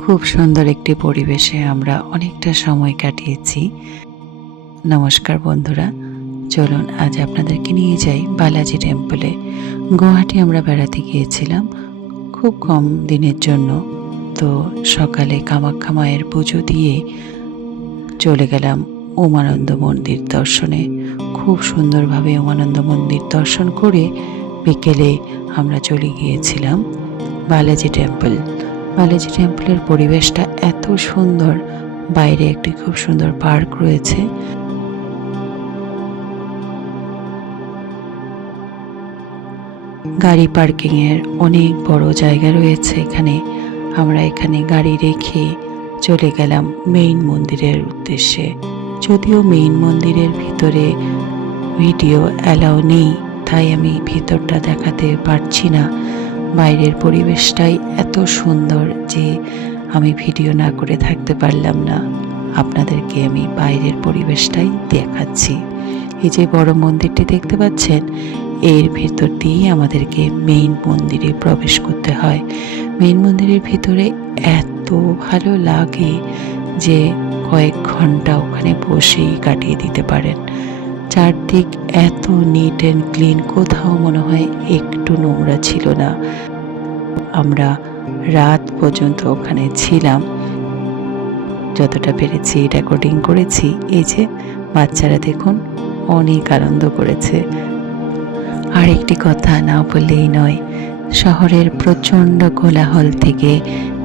খুব সুন্দর একটি পরিবেশে আমরা অনেকটা সময় কাটিয়েছি। নমস্কার বন্ধুরা, চলুন আজ আপনাদেরকে নিয়ে যাই বালাজি টেম্পলে। গুয়াহাটি আমরা বেড়াতে গিয়েছিলাম খুব কম দিনের জন্য। তো সকালে কামাখ্যা মায়ের পুজো দিয়ে চলে গেলাম উমানন্দ মন্দির দর্শনে। খুব সুন্দরভাবে উমানন্দ মন্দির দর্শন করে বিকেলে আমরা চলে গিয়েছিলাম বালাজি টেম্পল। বালাজি টেম্পলের পরিবেশটা এত সুন্দর, বাইরে একটি খুব সুন্দর পার্ক রয়েছে। গাড়ি পার্কিংয়ের অনেক বড় জায়গা রয়েছে এখানে। আমরা এখানে গাড়ি রেখে চলে গেলাম মেইন মন্দিরের উদ্দেশ্যে। যদিও মেইন মন্দিরের ভিতরে ভিডিও অ্যালাউ নেই, তাই আমি ভিতরটা দেখাতে পারছি না। বাইরের পরিবেশটাই এত সুন্দর যে আমি ভিডিও না করে থাকতে পারলাম না। আপনাদেরকে আমি বাইরের পরিবেশটাই দেখাচ্ছি। এই যে বড় মন্দিরটি দেখতে পাচ্ছেন, এর ভিতর দিয়েই আমাদেরকে মেইন মন্দিরে প্রবেশ করতে হয়। মেইন মন্দিরের ভিতরে এত ভালো লাগে যে কয়েক ঘন্টা ওখানে বসেই কাটিয়ে দিতে পারেন। চারদিক এত নিট অ্যান্ড ক্লিন, কোথাও মনে হয় একটু নোংরা ছিল না। আমরা রাত পর্যন্ত ওখানে ছিলাম, যতটা পেরেছি রেকর্ডিং করেছি। এই যে বাচ্চারা দেখুন অনেক আনন্দ করেছে। আর একটি কথা না বললেই নয়, শহরের প্রচণ্ড কোলাহল থেকে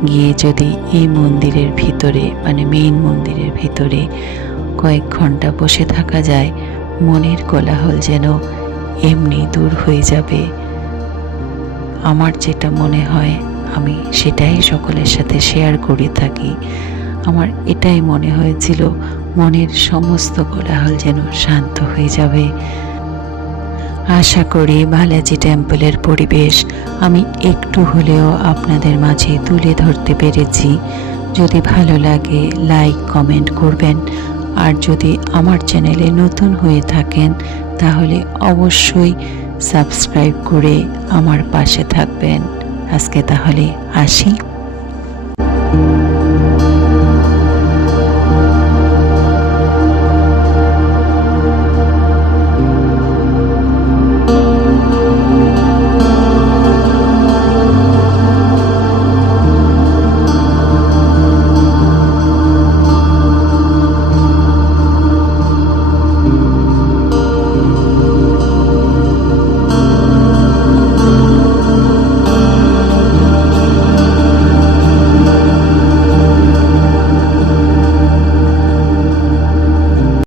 গিয়ে যদি এই মন্দিরের ভিতরে মানে মেইন মন্দিরের ভিতরে কয়েক ঘন্টা বসে থাকা যায়, মনের কোলাহল যেন এমনি দূর হয়ে যাবে। আমার যেটা মনে হয় আমি সেটাই সকলের সাথে শেয়ার করে থাকি। আমার এটাই মনে হয়েছিল, মনের সমস্ত কোলাহল যেন শান্ত হয়ে যাবে। আশা করি বালাজি টেম্পলের পরিবেশ আমি একটু হলেও আপনাদের মাঝে তুলে ধরতে পেরেছি। যদি ভালো লাগে লাইক কমেন্ট করবেন, আর যদি আমার চ্যানেলে নতুন হয়ে থাকেন তাহলে অবশ্যই সাবস্ক্রাইব করে আমার পাশে থাকবেন। আজকে তাহলে আসি।